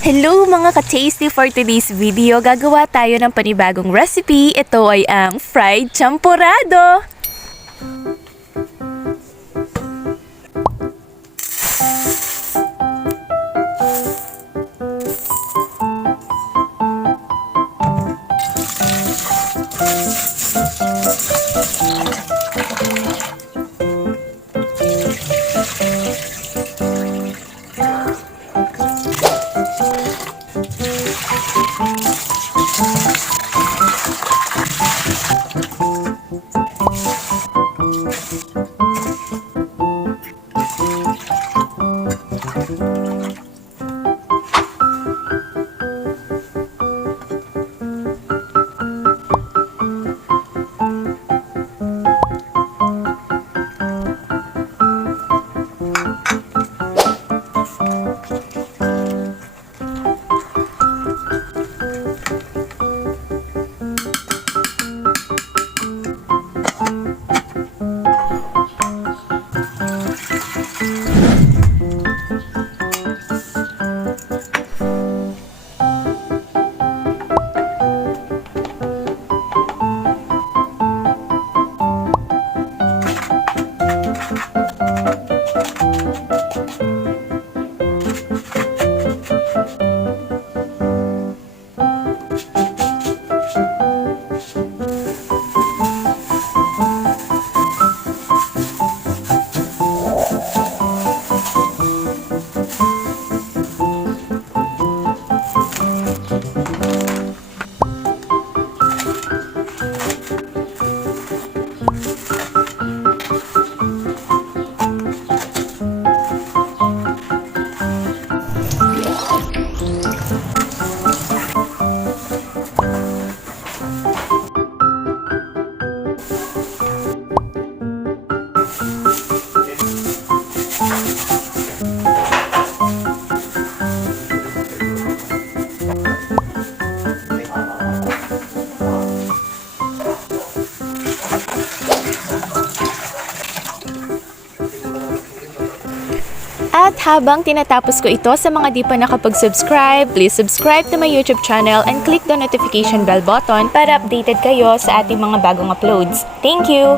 Hello mga ka-tasty! For today's video, gagawa tayo ng panibagong recipe. Ito ay ang fried champurrado! At habang tinatapos ko ito, sa mga di pa nakapag-subscribe, please subscribe to my YouTube channel and click the notification bell button para updated kayo sa ating mga bagong uploads. Thank you!